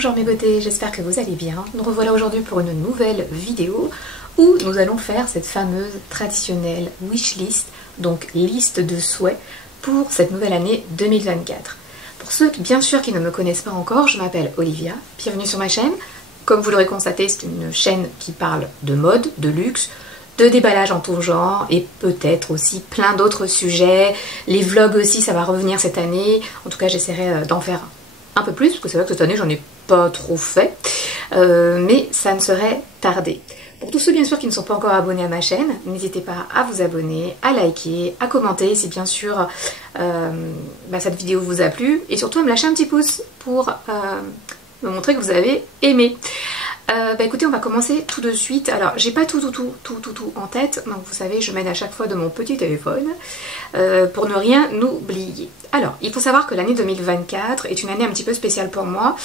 Bonjour mes beautés, j'espère que vous allez bien. Nous revoilà aujourd'hui pour une nouvelle vidéo où nous allons faire cette fameuse traditionnelle wishlist, donc liste de souhaits pour cette nouvelle année 2024. Pour ceux bien sûr qui ne me connaissent pas encore, je m'appelle Olivia, bienvenue sur ma chaîne. Comme vous l'aurez constaté, c'est une chaîne qui parle de mode, de luxe, de déballage en tout genre et peut-être aussi plein d'autres sujets. Les vlogs aussi, ça va revenir cette année. En tout cas, j'essaierai d'en faire un peu plus parce que c'est vrai que cette année, j'en ai pas trop fait. Mais ça ne saurait tarder. Pour tous ceux bien sûr qui ne sont pas encore abonnés à ma chaîne, n'hésitez pas à vous abonner, à liker, à commenter si bien sûr cette vidéo vous a plu et surtout à me lâcher un petit pouce pour me montrer que vous avez aimé. Écoutez, on va commencer tout de suite. Alors, j'ai pas tout en tête, donc vous savez, je m'aide à chaque fois de mon petit téléphone pour ne rien oublier. Alors, il faut savoir que l'année 2024 est une année un petit peu spéciale pour moi,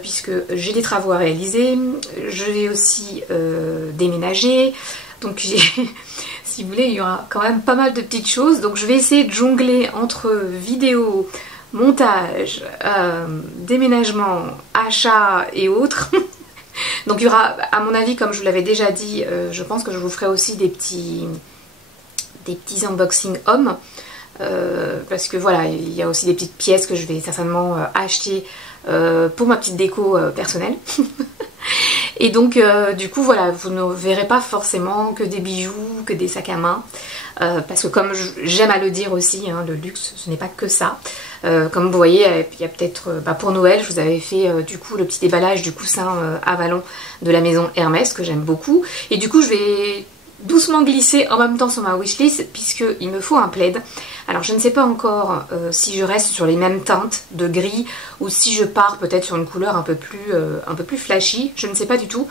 puisque j'ai des travaux à réaliser, je vais aussi déménager, donc si vous voulez, il y aura quand même pas mal de petites choses, donc je vais essayer de jongler entre vidéo, montage, déménagement, achat et autres. Donc il y aura, à mon avis, comme je vous l'avais déjà dit, je pense que je vous ferai aussi des petits unboxing hommes. Parce que voilà, il y a aussi des petites pièces que je vais certainement acheter pour ma petite déco personnelle. Et donc du coup voilà, vous ne verrez pas forcément que des bijoux, que des sacs à main. Parce que comme j'aime à le dire aussi, hein, le luxe ce n'est pas que ça. Comme vous voyez, il y a peut-être pour Noël, je vous avais fait du coup le petit déballage du coussin Avalon de la maison Hermès que j'aime beaucoup. Et du coup je vais doucement glisser en même temps sur ma wishlist puisqu'il me faut un plaid. Alors je ne sais pas encore si je reste sur les mêmes teintes de gris ou si je pars peut-être sur une couleur un peu plus flashy, je ne sais pas du tout.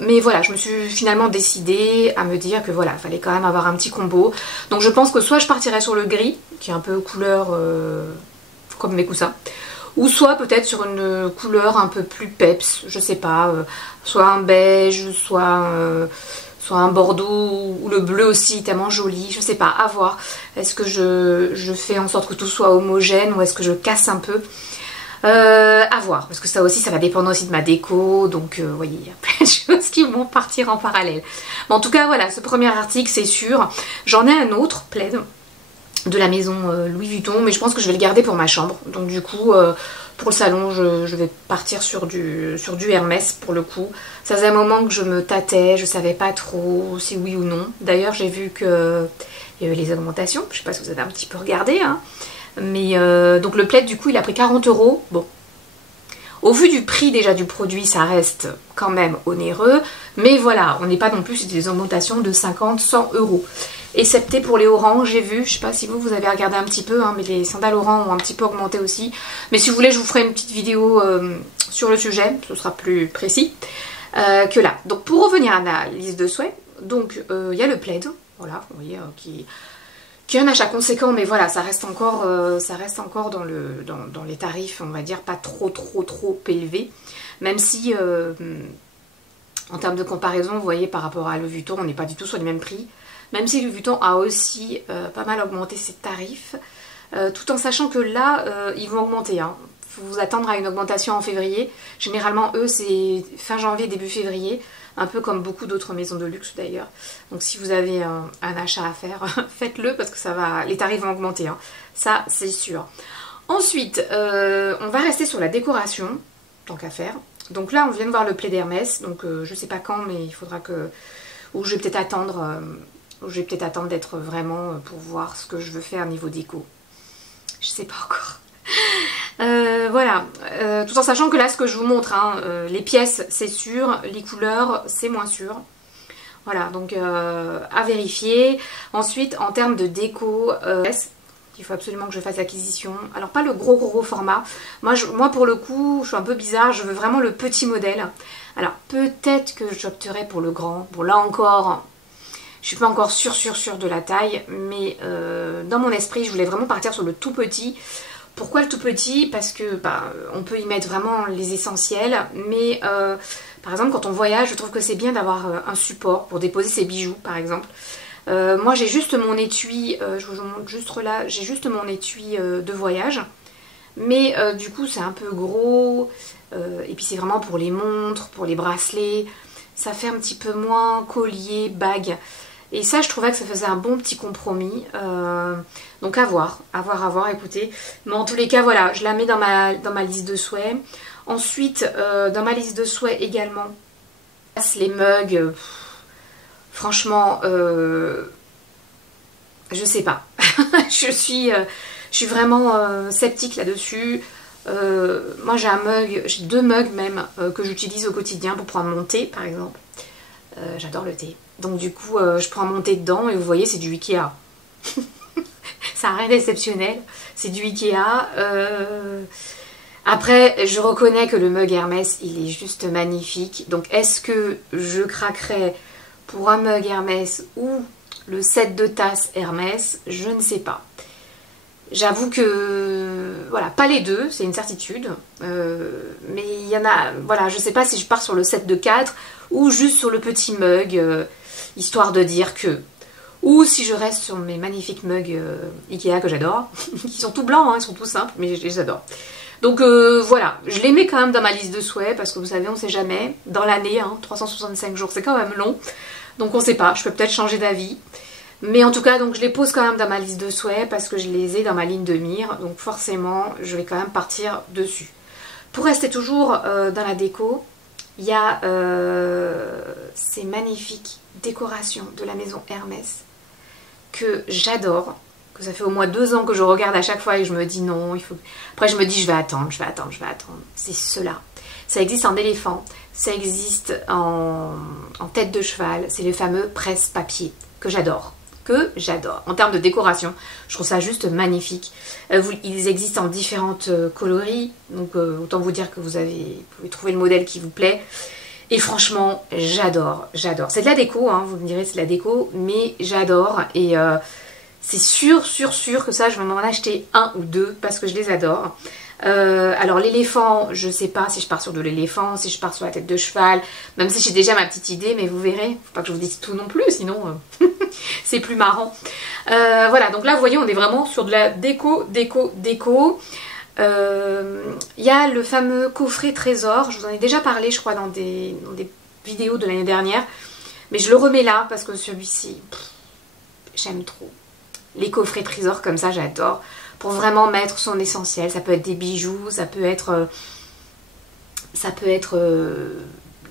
Mais voilà, je me suis finalement décidée à me dire que voilà, il fallait quand même avoir un petit combo. Donc je pense que soit je partirais sur le gris, qui est un peu couleur comme mes coussins, ou soit peut-être sur une couleur un peu plus peps, je sais pas, soit un beige, soit un bordeaux, ou le bleu aussi, tellement joli, je sais pas, à voir. Est-ce que je fais en sorte que tout soit homogène ou est-ce que je casse un peu? À voir, parce que ça aussi, ça va dépendre aussi de ma déco, donc vous voyez, il y a plein de choses qui vont partir en parallèle. Mais en tout cas, voilà, ce premier article, c'est sûr. J'en ai un autre, plaid, de la maison Louis Vuitton, mais je pense que je vais le garder pour ma chambre. Donc du coup, pour le salon, je vais partir sur du Hermès pour le coup. Ça faisait un moment que je me tâtais, je savais pas trop si oui ou non. D'ailleurs, j'ai vu que il y avait les augmentations, je sais pas si vous avez un petit peu regardé, hein. Mais donc le plaid du coup il a pris 40 €. Bon, au vu du prix déjà du produit ça reste quand même onéreux. Mais voilà, on n'est pas non plus sur des augmentations de 50-100 €. Excepté pour les orangs, j'ai vu, je sais pas si vous avez regardé un petit peu, hein, mais les sandales orangs ont un petit peu augmenté aussi. Mais si vous voulez je vous ferai une petite vidéo sur le sujet, ce sera plus précis que là. Donc pour revenir à la liste de souhaits, donc il y a le plaid, voilà, vous voyez, qui est un achat conséquent, mais voilà, ça reste encore dans les tarifs, on va dire, pas trop élevés. Même si, en termes de comparaison, vous voyez, par rapport à Louis Vuitton, on n'est pas du tout sur les mêmes prix. Même si Louis Vuitton a aussi pas mal augmenté ses tarifs, tout en sachant que là, ils vont augmenter. Hein. Faut vous attendre à une augmentation en février. Généralement, eux, c'est fin janvier, début février. Un peu comme beaucoup d'autres maisons de luxe d'ailleurs. Donc si vous avez un achat à faire, faites-le parce que les tarifs vont augmenter. Hein. Ça, c'est sûr. Ensuite, on va rester sur la décoration, tant qu'à faire. Donc là, on vient de voir le plaid d'Hermès. Donc je sais pas quand, mais il faudra que... Ou je vais peut-être attendre... d'être vraiment pour voir ce que je veux faire niveau déco. Je sais pas encore. Voilà, tout en sachant que là ce que je vous montre, hein, les pièces c'est sûr, les couleurs c'est moins sûr. Voilà, donc à vérifier. Ensuite en termes de déco, il faut absolument que je fasse l'acquisition. Alors pas le gros format, moi pour le coup je suis un peu bizarre, je veux vraiment le petit modèle. Alors peut-être que j'opterai pour le grand, bon là encore... Je suis pas encore sûre de la taille, mais dans mon esprit, je voulais vraiment partir sur le tout petit. Pourquoi le tout petit? Parce que on peut y mettre vraiment les essentiels, mais par exemple quand on voyage, je trouve que c'est bien d'avoir un support pour déposer ses bijoux par exemple. Moi j'ai juste mon étui, je vous montre juste là, j'ai juste mon étui de voyage. Mais du coup c'est un peu gros, et puis c'est vraiment pour les montres, pour les bracelets, ça fait un petit peu moins collier, bague. Et ça je trouvais que ça faisait un bon petit compromis, donc à voir, écoutez. Mais en tous les cas voilà, je la mets dans ma liste de souhaits. Ensuite dans ma liste de souhaits également, les mugs, franchement je sais pas. je suis vraiment sceptique là-dessus. Moi j'ai 2 mugs même que j'utilise au quotidien pour prendre mon thé par exemple. J'adore le thé. Donc du coup je prends mon thé dedans et vous voyez c'est du Ikea. Ça n'a rien d'exceptionnel. C'est du Ikea. Après je reconnais que le mug Hermès il est juste magnifique. Donc est-ce que je craquerais pour un mug Hermès ou le set de tasses Hermès? Je ne sais pas. J'avoue que, voilà, pas les deux, c'est une certitude. Mais il y en a, voilà, je sais pas si je pars sur le set de 4 ou juste sur le petit mug, histoire de dire que. Ou si je reste sur mes magnifiques mugs Ikea que j'adore, qui sont tout blancs, hein, ils sont tout simples, mais je les adore. Donc voilà, je les mets quand même dans ma liste de souhaits, parce que vous savez, on sait jamais. Dans l'année, hein, 365 jours, c'est quand même long. Donc on sait pas, je peux peut-être changer d'avis. Mais en tout cas, donc je les pose quand même dans ma liste de souhaits parce que je les ai dans ma ligne de mire. Donc forcément, je vais quand même partir dessus. Pour rester toujours dans la déco, il y a ces magnifiques décorations de la maison Hermès que j'adore. Que ça fait au moins 2 ans que je regarde à chaque fois et je me dis non, il faut... Après je me dis je vais attendre. C'est cela. Ça existe en éléphant, ça existe en tête de cheval. C'est le fameux presse-papier que j'adore. En termes de décoration, je trouve ça juste magnifique. Ils existent en différentes coloris, donc autant vous dire que vous pouvez trouver le modèle qui vous plaît. Et franchement, j'adore. C'est de la déco, hein, vous me direz c'est de la déco, mais j'adore. Et c'est sûr que ça, je vais m'en acheter 1 ou 2 parce que je les adore. Alors l'éléphant, je sais pas si je pars sur de l'éléphant, si je pars sur la tête de cheval, même si j'ai déjà ma petite idée, mais vous verrez, faut pas que je vous dise tout non plus, sinon c'est plus marrant. Voilà, donc là vous voyez, on est vraiment sur de la déco. Il y a le fameux coffret trésor, je vous en ai déjà parlé je crois dans des vidéos de l'année dernière, mais je le remets là parce que celui-ci, j'aime trop. Les coffrets trésors comme ça, j'adore. Pour vraiment mettre son essentiel, ça peut être des bijoux, ça peut être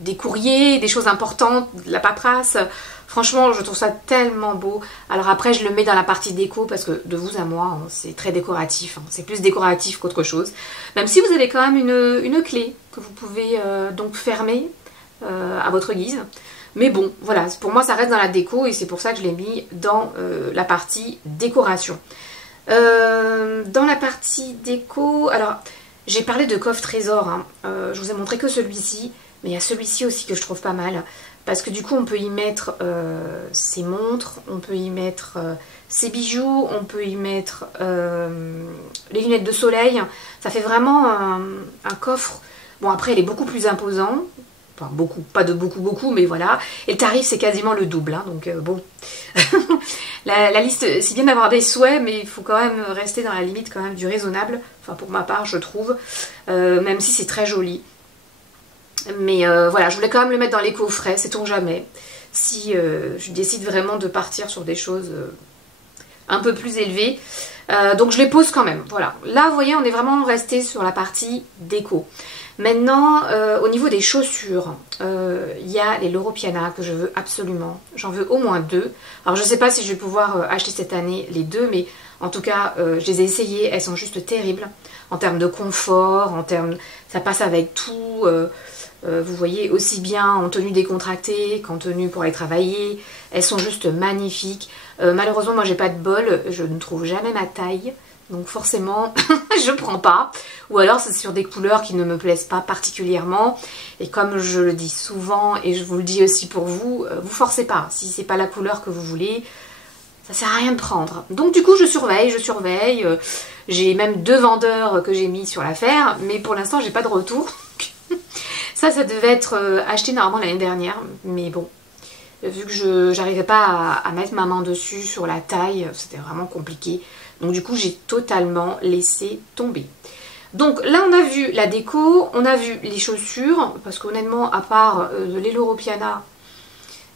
des courriers, des choses importantes, de la paperasse. Franchement, je trouve ça tellement beau. Alors après, je le mets dans la partie déco parce que de vous à moi, hein, c'est très décoratif. Hein. C'est plus décoratif qu'autre chose. Même si vous avez quand même une clé que vous pouvez donc fermer à votre guise. Mais bon, voilà, pour moi, ça reste dans la déco et c'est pour ça que je l'ai mis dans la partie décoration. Dans la partie déco, alors j'ai parlé de coffre trésor, hein. Je vous ai montré que celui-ci, mais il y a celui-ci aussi que je trouve pas mal, parce que du coup on peut y mettre ses montres, on peut y mettre ses bijoux, on peut y mettre les lunettes de soleil, ça fait vraiment un coffre. Bon après il est beaucoup plus imposant. Enfin beaucoup, pas de beaucoup, mais voilà. Et le tarif c'est quasiment le double, hein, donc bon. la liste, c'est bien d'avoir des souhaits, mais il faut quand même rester dans la limite quand même du raisonnable. Enfin pour ma part je trouve, même si c'est très joli. Mais voilà, je voulais quand même le mettre dans les coffrets, sait-on jamais. Si je décide vraiment de partir sur des choses un peu plus élevées. Donc je les pose quand même, voilà. Là vous voyez on est vraiment resté sur la partie déco. Maintenant, au niveau des chaussures, il y a les Loro Piana que je veux absolument. J'en veux au moins 2. Alors je ne sais pas si je vais pouvoir acheter cette année les 2, mais en tout cas, je les ai essayées. Elles sont juste terribles en termes de confort, en termes, ça passe avec tout. Vous voyez, aussi bien en tenue décontractée qu'en tenue pour aller travailler. Elles sont juste magnifiques. Malheureusement, moi, j'ai pas de bol. Je ne trouve jamais ma taille. Donc forcément, je prends pas. Ou alors c'est sur des couleurs qui ne me plaisent pas particulièrement. Et comme je le dis souvent, et je vous le dis aussi pour vous, vous forcez pas. Si c'est pas la couleur que vous voulez, ça sert à rien de prendre. Donc du coup je surveille. J'ai même 2 vendeurs que j'ai mis sur l'affaire. Mais pour l'instant j'ai pas de retour. Ça devait être acheté normalement l'année dernière. Mais bon, vu que je n'arrivais pas à mettre ma main dessus sur la taille, c'était vraiment compliqué. Donc du coup j'ai totalement laissé tomber. Donc là on a vu la déco, on a vu les chaussures, parce qu'honnêtement à part de l'Europiana,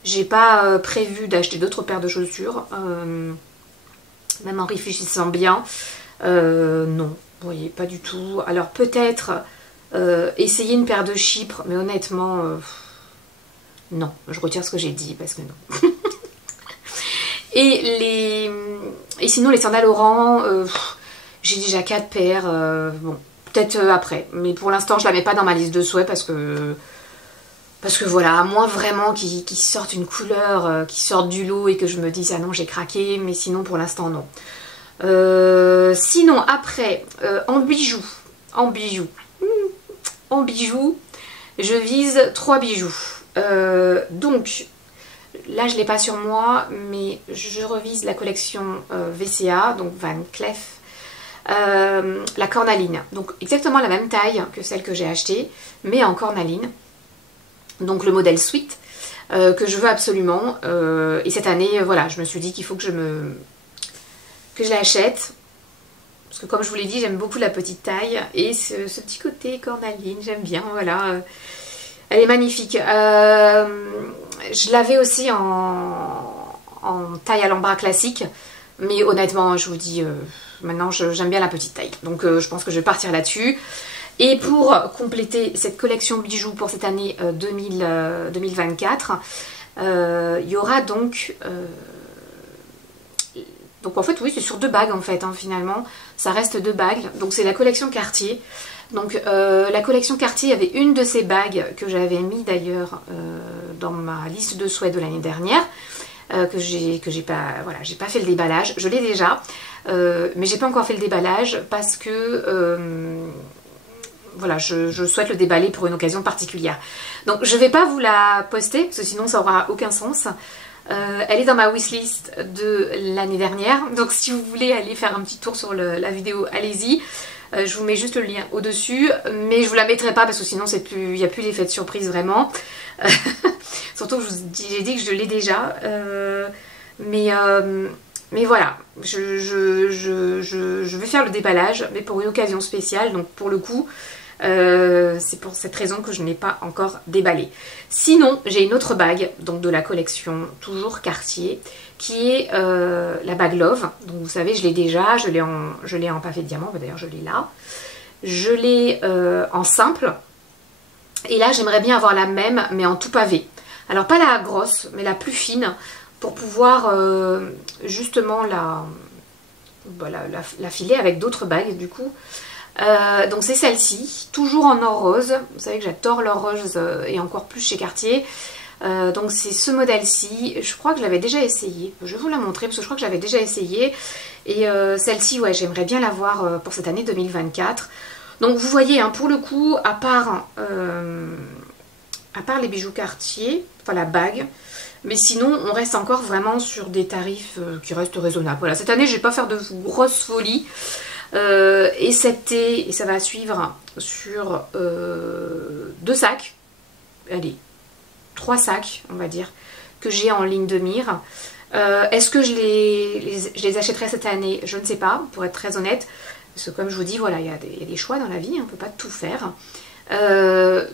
j'ai pas prévu d'acheter d'autres paires de chaussures, même en réfléchissant bien, non, vous voyez, pas du tout. Alors peut-être essayer une paire de Chypre, mais honnêtement, non, je retire ce que j'ai dit, parce que non. Et sinon les sandales Oran, j'ai déjà 4 paires, bon, peut-être après, mais pour l'instant je la mets pas dans ma liste de souhaits parce que voilà, à moins vraiment qu'ils sortent une couleur, qu'ils sortent du lot et que je me dise ah non j'ai craqué, mais sinon pour l'instant non. Sinon après, en bijoux, je vise 3 bijoux. Donc là je l'ai pas sur moi, mais je revise la collection VCA, donc Van Cleef, la cornaline, donc exactement la même taille que celle que j'ai achetée, mais en cornaline, donc le modèle Sweet, que je veux absolument, et cette année voilà, je me suis dit qu'il faut que je l'achète, parce que comme je vous l'ai dit, j'aime beaucoup la petite taille, et ce petit côté cornaline, j'aime bien, voilà, elle est magnifique. Je l'avais aussi en taille à l'embras classique, mais honnêtement, je vous dis, maintenant j'aime bien la petite taille, donc je pense que je vais partir là-dessus. Et pour compléter cette collection bijoux pour cette année 2024, il y aura donc en fait oui, c'est sur 2 bagues en fait, hein, finalement, ça reste 2 bagues, donc c'est la collection Cartier. Donc la collection Cartier, il y avait une de ces bagues que j'avais mis d'ailleurs dans ma liste de souhaits de l'année dernière, que j'ai pas, voilà, j'ai pas fait le déballage, je l'ai déjà, mais j'ai pas encore fait le déballage parce que voilà, je souhaite le déballer pour une occasion particulière. Donc je vais pas vous la poster parce que sinon ça aura aucun sens. Elle est dans ma wishlist de l'année dernière, donc si vous voulez aller faire un petit tour sur la vidéo, allez-y. Je vous mets juste le lien au-dessus, mais je vous la mettrai pas parce que sinon il n'y a plus l'effet de surprise vraiment. Surtout que j'ai dit que je l'ai déjà. Mais voilà, je vais faire le déballage, mais pour une occasion spéciale, donc pour le coup, c'est pour cette raison que je n'ai pas encore déballé. Sinon, j'ai une autre bague, donc de la collection, toujours Cartier, qui est la bague Love. Donc vous savez, je l'ai déjà, je l'ai en pavé de diamant, d'ailleurs je l'ai là. Je l'ai en simple. Et là, j'aimerais bien avoir la même, mais en tout pavé. Alors pas la grosse, mais la plus fine, pour pouvoir justement la filer avec d'autres bagues du coup. Donc c'est celle-ci, toujours en or rose. Vous savez que j'adore l'or rose et encore plus chez Cartier. Donc c'est ce modèle-ci, je crois que je l'avais déjà essayé, je vais vous la montrer parce que je crois que je l'avais déjà essayé. Et celle-ci, ouais, j'aimerais bien l'avoir pour cette année 2024. Donc vous voyez, hein, pour le coup, à part les bijoux Cartier, enfin la bague, mais sinon on reste encore vraiment sur des tarifs qui restent raisonnables. Voilà, cette année je vais pas faire de grosses folies. Et ça va suivre sur 2 sacs, allez, 3 sacs on va dire, que j'ai en ligne de mire. Est-ce que je les achèterai cette année? Je ne sais pas, pour être très honnête, parce que comme je vous dis, voilà, il y a des choix dans la vie, on ne peut pas tout faire.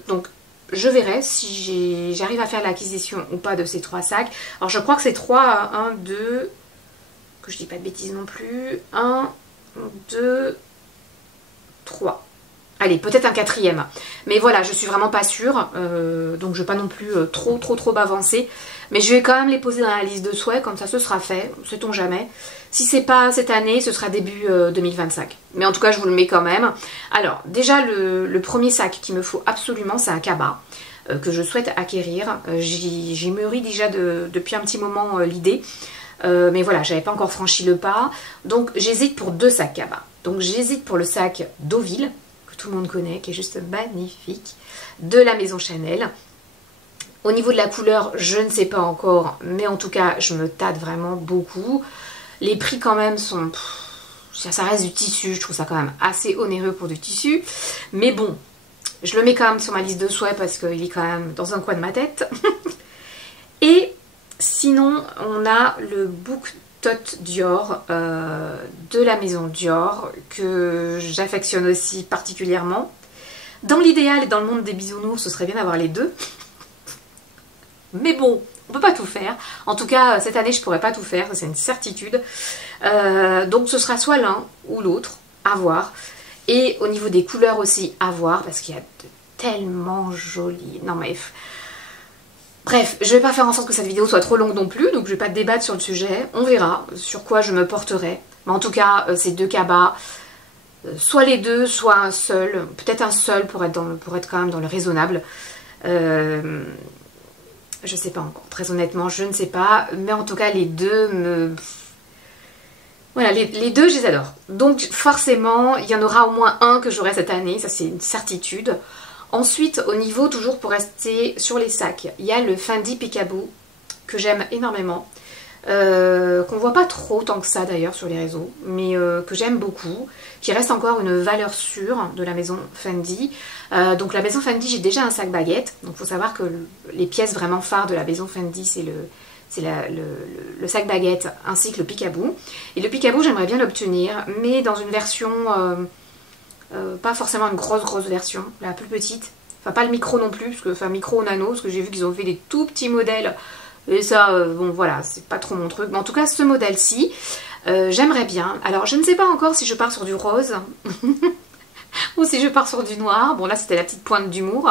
Donc je verrai si j'arrive à faire l'acquisition ou pas de ces 3 sacs. Alors je crois que c'est 3, 1, 2, que je dis pas de bêtises non plus, 1, 2, 3. Allez, peut-être un 4e. Mais voilà, je suis vraiment pas sûre. Donc je vais pas non plus trop m'avancer. Mais je vais quand même les poser dans la liste de souhaits. Comme ça, ce sera fait. Sait-on jamais. Si c'est pas cette année, ce sera début 2025. Mais en tout cas, je vous le mets quand même. Alors, déjà, le premier sac qu'il me faut absolument, c'est un cabas. Que je souhaite acquérir. J'ai mûri déjà depuis un petit moment l'idée. Mais voilà, j'avais pas encore franchi le pas. Donc j'hésite pour 2 sacs cabas. Donc j'hésite pour le sac Deauville, que tout le monde connaît, qui est juste magnifique, de la maison Chanel. Au niveau de la couleur, je ne sais pas encore, mais en tout cas, je me tâte vraiment beaucoup. Les prix quand même sont... ça reste du tissu, je trouve ça quand même assez onéreux pour du tissu. Mais bon, je le mets quand même sur ma liste de souhaits parce qu'il est quand même dans un coin de ma tête. Et sinon, on a le Book tote Dior de la maison Dior que j'affectionne aussi particulièrement. Dans l'idéal et dans le monde des bisounours, ce serait bien d'avoir les deux. Mais bon, on peut pas tout faire. En tout cas, cette année, je pourrais pas tout faire, c'est une certitude. Donc ce sera soit l'un ou l'autre, à voir. Et au niveau des couleurs aussi, à voir, parce qu'il y a de tellement jolies... Non mais... Bref, je vais pas faire en sorte que cette vidéo soit trop longue non plus, donc je vais pas débattre sur le sujet. On verra sur quoi je me porterai. Mais en tout cas, ces deux cabas, soit les deux, soit un seul. Peut-être un seul pour être quand même dans le raisonnable. Je sais pas encore, très honnêtement, je ne sais pas. Mais en tout cas, les deux me... Voilà, les deux, je les adore. Donc forcément, il y en aura au moins un que j'aurai cette année, ça c'est une certitude. Ensuite, au niveau, toujours pour rester sur les sacs, il y a le Fendi Peekaboo que j'aime énormément. Qu'on voit pas trop tant que ça d'ailleurs sur les réseaux, mais que j'aime beaucoup, qui reste encore une valeur sûre de la maison Fendi. Donc la maison Fendi, j'ai déjà un sac baguette, donc il faut savoir que les pièces vraiment phares de la maison Fendi, c'est le sac baguette ainsi que le Peekaboo. Et le Peekaboo, j'aimerais bien l'obtenir, mais dans une version, pas forcément une grosse version, la plus petite. Enfin pas le micro non plus, enfin micro nano, parce que j'ai vu qu'ils ont fait des tout petits modèles. Et ça, bon voilà, c'est pas trop mon truc. Mais en tout cas, ce modèle-ci, j'aimerais bien. Alors, je ne sais pas encore si je pars sur du rose ou si je pars sur du noir. Bon, là, c'était la petite pointe d'humour.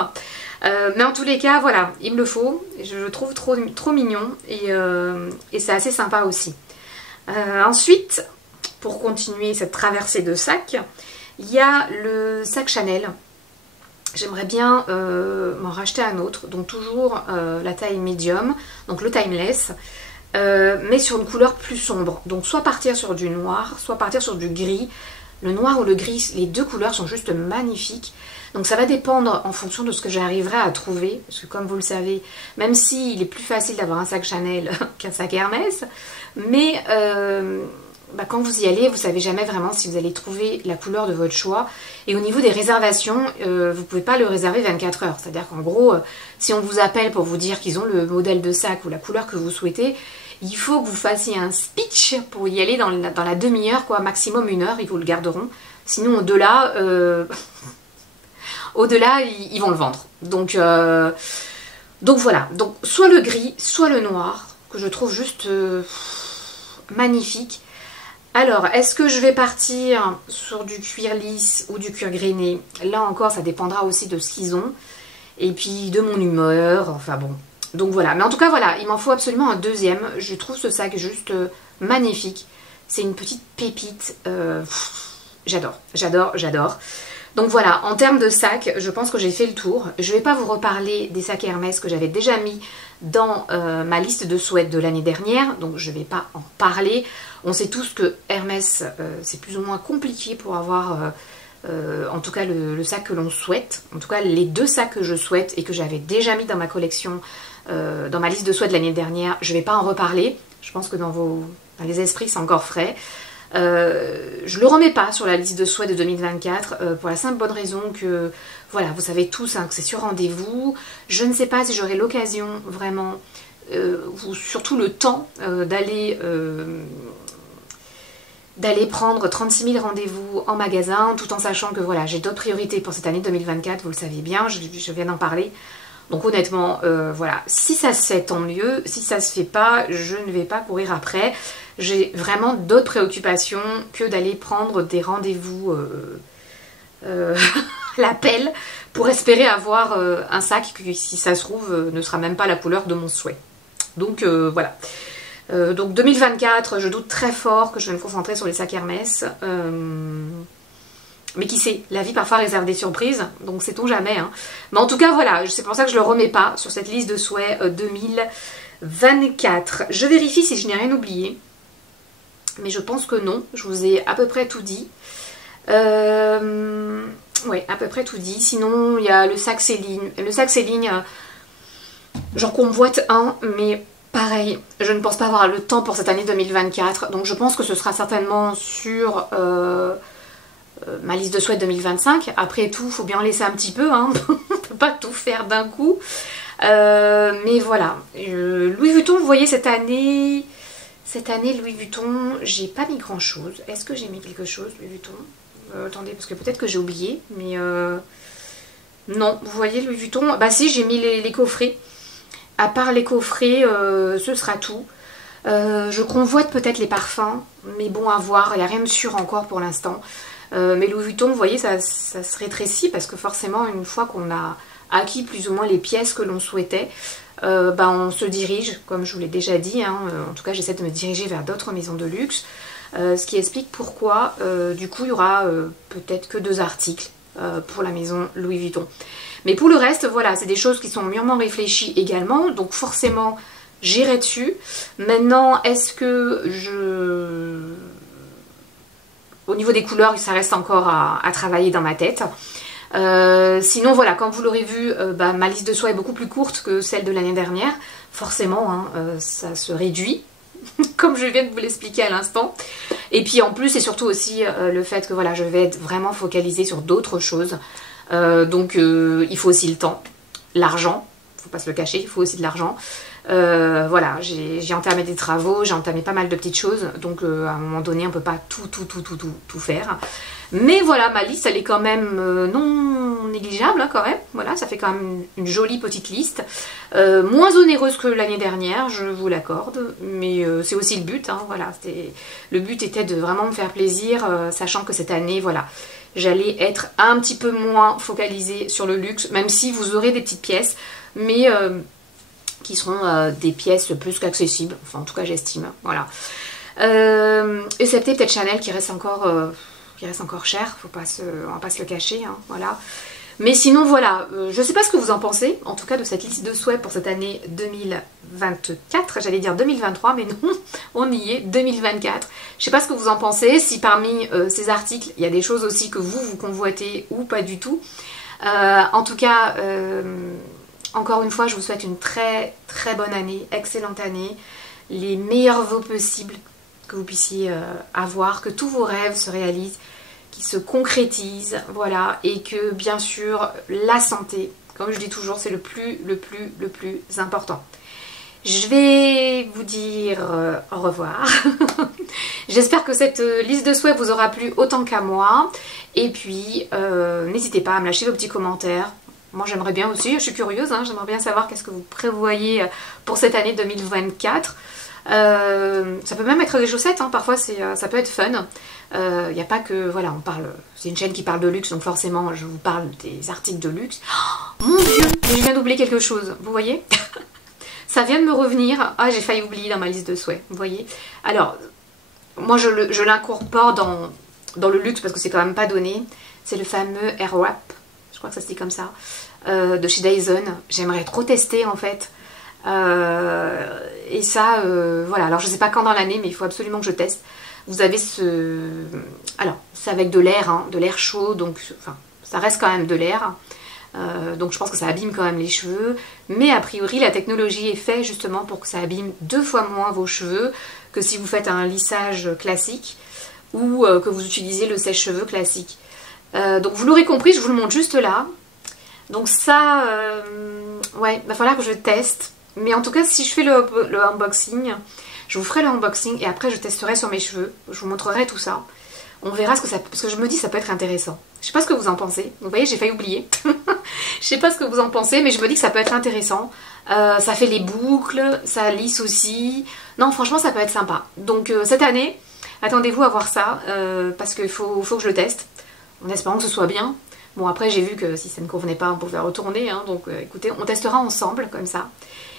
Mais en tous les cas, voilà, il me le faut. Je le trouve trop mignon et c'est assez sympa aussi. Ensuite, pour continuer cette traversée de sacs, il y a le sac Chanel. J'aimerais bien m'en racheter un autre, donc toujours la taille médium, donc le timeless, mais sur une couleur plus sombre. Donc soit partir sur du noir, soit partir sur du gris. Le noir ou le gris, les deux couleurs sont juste magnifiques. Donc ça va dépendre en fonction de ce que j'arriverai à trouver, parce que comme vous le savez, même s'il est plus facile d'avoir un sac Chanel qu'un sac Hermès, mais... quand vous y allez, vous savez jamais vraiment si vous allez trouver la couleur de votre choix. Et au niveau des réservations, vous ne pouvez pas le réserver 24 heures. C'est-à-dire qu'en gros, si on vous appelle pour vous dire qu'ils ont le modèle de sac ou la couleur que vous souhaitez, il faut que vous fassiez un speech pour y aller dans la demi-heure, quoi, maximum 1 heure, ils vous le garderont. Sinon, au-delà, ils vont le vendre. Donc voilà, donc soit le gris, soit le noir, que je trouve juste magnifique. Alors, est-ce que je vais partir sur du cuir lisse ou du cuir grainé? Là encore, ça dépendra aussi de ce qu'ils ont. Et puis de mon humeur, enfin bon. Donc voilà, mais en tout cas, voilà, il m'en faut absolument un deuxième. Je trouve ce sac juste magnifique. C'est une petite pépite. J'adore. Donc voilà, en termes de sacs, je pense que j'ai fait le tour. Je ne vais pas vous reparler des sacs Hermès que j'avais déjà mis dans ma liste de souhaits de l'année dernière. Donc je ne vais pas en parler. On sait tous que Hermès, c'est plus ou moins compliqué pour avoir en tout cas le sac que l'on souhaite. En tout cas, les deux sacs que je souhaite et que j'avais déjà mis dans ma collection, dans ma liste de souhaits de l'année dernière, je ne vais pas en reparler. Je pense que dans les esprits, c'est encore frais. Je ne le remets pas sur la liste de souhaits de 2024 pour la simple bonne raison que, voilà, vous savez tous que c'est sur rendez-vous. Je ne sais pas si j'aurai l'occasion vraiment, ou surtout le temps d'aller prendre 36 000 rendez-vous en magasin, tout en sachant que voilà, j'ai d'autres priorités pour cette année 2024, vous le savez bien, je viens d'en parler. Donc honnêtement, voilà, si ça se fait, tant mieux. Si ça se fait pas, je ne vais pas courir après. J'ai vraiment d'autres préoccupations que d'aller prendre des rendez-vous l'appel pour espérer avoir un sac qui, si ça se trouve, ne sera même pas la couleur de mon souhait. Donc voilà. Donc 2024, je doute très fort que je vais me concentrer sur les sacs Hermès. Mais qui sait, la vie parfois réserve des surprises, donc sait-on jamais. Hein. Mais en tout cas, voilà, c'est pour ça que je ne le remets pas sur cette liste de souhaits 2024. Je vérifie si je n'ai rien oublié. Mais je pense que non, je vous ai à peu près tout dit. Oui, à peu près tout dit. Sinon, il y a le sac Céline. Le sac Céline, j'en convoite un, mais pareil, je ne pense pas avoir le temps pour cette année 2024. Donc je pense que ce sera certainement sur ma liste de souhaits 2025. Après tout, il faut bien laisser un petit peu. Hein. On ne peut pas tout faire d'un coup. Mais voilà. Louis Vuitton, vous voyez, cette année... Cette année, Louis Vuitton, j'ai pas mis grand chose. Est-ce que j'ai mis quelque chose, Louis Vuitton? Attendez, parce que peut-être que j'ai oublié, mais non, vous voyez Louis Vuitton, bah si, j'ai mis les coffrets. À part les coffrets, ce sera tout. Je convoite peut-être les parfums, mais bon, à voir, il n'y a rien de sûr encore pour l'instant. Mais Louis Vuitton, vous voyez, ça se rétrécit parce que forcément, une fois qu'on a acquis plus ou moins les pièces que l'on souhaitait, bah, on se dirige, comme je vous l'ai déjà dit, hein, en tout cas j'essaie de me diriger vers d'autres maisons de luxe, ce qui explique pourquoi du coup il y aura peut-être que 2 articles pour la maison Louis Vuitton. Mais pour le reste, voilà, c'est des choses qui sont mûrement réfléchies également, donc forcément j'irai dessus. Maintenant, est-ce que au niveau des couleurs, ça reste encore à travailler dans ma tête. Sinon voilà, comme vous l'aurez vu, bah, ma liste de choix est beaucoup plus courte que celle de l'année dernière. Forcément, hein, ça se réduit, comme je viens de vous l'expliquer à l'instant. Et puis en plus, et surtout aussi le fait que voilà, je vais être vraiment focalisée sur d'autres choses. Donc il faut aussi le temps, l'argent, il ne faut pas se le cacher, il faut aussi de l'argent. Voilà, j'ai entamé des travaux, j'ai entamé pas mal de petites choses, donc à un moment donné, on ne peut pas tout faire. Mais voilà, ma liste, elle est quand même non négligeable, hein, quand même. Voilà, ça fait quand même une jolie petite liste. Moins onéreuse que l'année dernière, je vous l'accorde. Mais c'est aussi le but, hein, voilà. Le but était de vraiment me faire plaisir, sachant que cette année, voilà, j'allais être un petit peu moins focalisée sur le luxe, même si vous aurez des petites pièces, mais qui seront des pièces plus qu'accessibles. Enfin, en tout cas, j'estime, voilà. Excepté peut-être Chanel qui reste encore cher, on va pas se le cacher, hein, voilà. Mais sinon voilà, je sais pas ce que vous en pensez, en tout cas de cette liste de souhaits pour cette année 2024, j'allais dire 2023, mais non, on y est, 2024. Je sais pas ce que vous en pensez, si parmi ces articles, il y a des choses aussi que vous convoitez ou pas du tout. En tout cas, encore une fois, je vous souhaite une très très bonne année, excellente année, les meilleurs vœux possibles que vous puissiez avoir, que tous vos rêves se réalisent, qu'ils se concrétisent, voilà, et que bien sûr la santé, comme je dis toujours, c'est le plus important. Je vais vous dire au revoir. J'espère que cette liste de souhaits vous aura plu autant qu'à moi. Et puis, n'hésitez pas à me lâcher vos petits commentaires. Moi, j'aimerais bien aussi, je suis curieuse, hein, j'aimerais bien savoir qu'est-ce que vous prévoyez pour cette année 2024. Ça peut même être des chaussettes, hein, parfois ça peut être fun. Il n'y a pas que, voilà, on parle, c'est une chaîne qui parle de luxe, donc forcément je vous parle des articles de luxe. Oh, mon Dieu, je viens d'oublier quelque chose, vous voyez? Ça vient de me revenir. Ah, j'ai failli oublier dans ma liste de souhaits, vous voyez? Alors, moi je l'incorpore dans le luxe parce que c'est quand même pas donné. C'est le fameux Airwrap, je crois que ça se dit comme ça, de chez Dyson. J'aimerais trop tester en fait. Et ça, voilà, alors je sais pas quand dans l'année, mais il faut absolument que je teste. Vous avez alors, c'est avec de l'air, hein, de l'air chaud, donc, enfin, ça reste quand même de l'air. Donc je pense que ça abîme quand même les cheveux. Mais a priori, la technologie est faite justement pour que ça abîme 2 fois moins vos cheveux que si vous faites un lissage classique ou que vous utilisez le sèche-cheveux classique. Donc vous l'aurez compris, je vous le montre juste là. Donc ça, ouais, il va falloir que je teste. Mais en tout cas, si je fais le unboxing, je vous ferai le unboxing et après je testerai sur mes cheveux. Je vous montrerai tout ça. On verra ce que ça... Parce que je me dis ça peut être intéressant. Je sais pas ce que vous en pensez. Vous voyez, j'ai failli oublier. Je sais pas ce que vous en pensez, mais je me dis que ça peut être intéressant. Ça fait les boucles, ça lisse aussi. Non, franchement, ça peut être sympa. Donc cette année, attendez-vous à voir ça. Parce qu'il faut que je le teste. En espérant que ce soit bien. Bon, après, j'ai vu que si ça ne convenait pas, on pouvait retourner. Hein, donc écoutez, on testera ensemble, comme ça.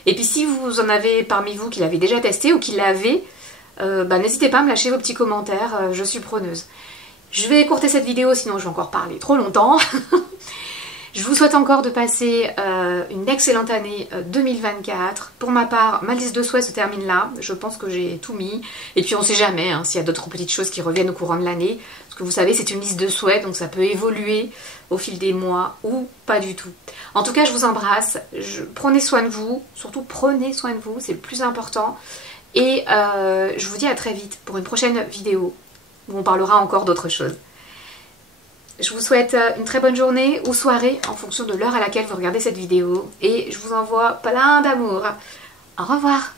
Et puis si vous en avez parmi vous qui l'avez déjà testé ou qui l'avez, bah, n'hésitez pas à me lâcher vos petits commentaires, je suis preneuse. Je vais écourter cette vidéo, sinon je vais encore parler trop longtemps. Je vous souhaite encore de passer une excellente année 2024. Pour ma part, ma liste de souhaits se termine là. Je pense que j'ai tout mis. Et puis on ne sait jamais hein, s'il y a d'autres petites choses qui reviennent au courant de l'année. Parce que vous savez, c'est une liste de souhaits, donc ça peut évoluer au fil des mois ou pas du tout. En tout cas, je vous embrasse. Prenez soin de vous. Surtout, prenez soin de vous. C'est le plus important. Et je vous dis à très vite pour une prochaine vidéo où on parlera encore d'autres choses. Je vous souhaite une très bonne journée ou soirée en fonction de l'heure à laquelle vous regardez cette vidéo. Et je vous envoie plein d'amour. Au revoir.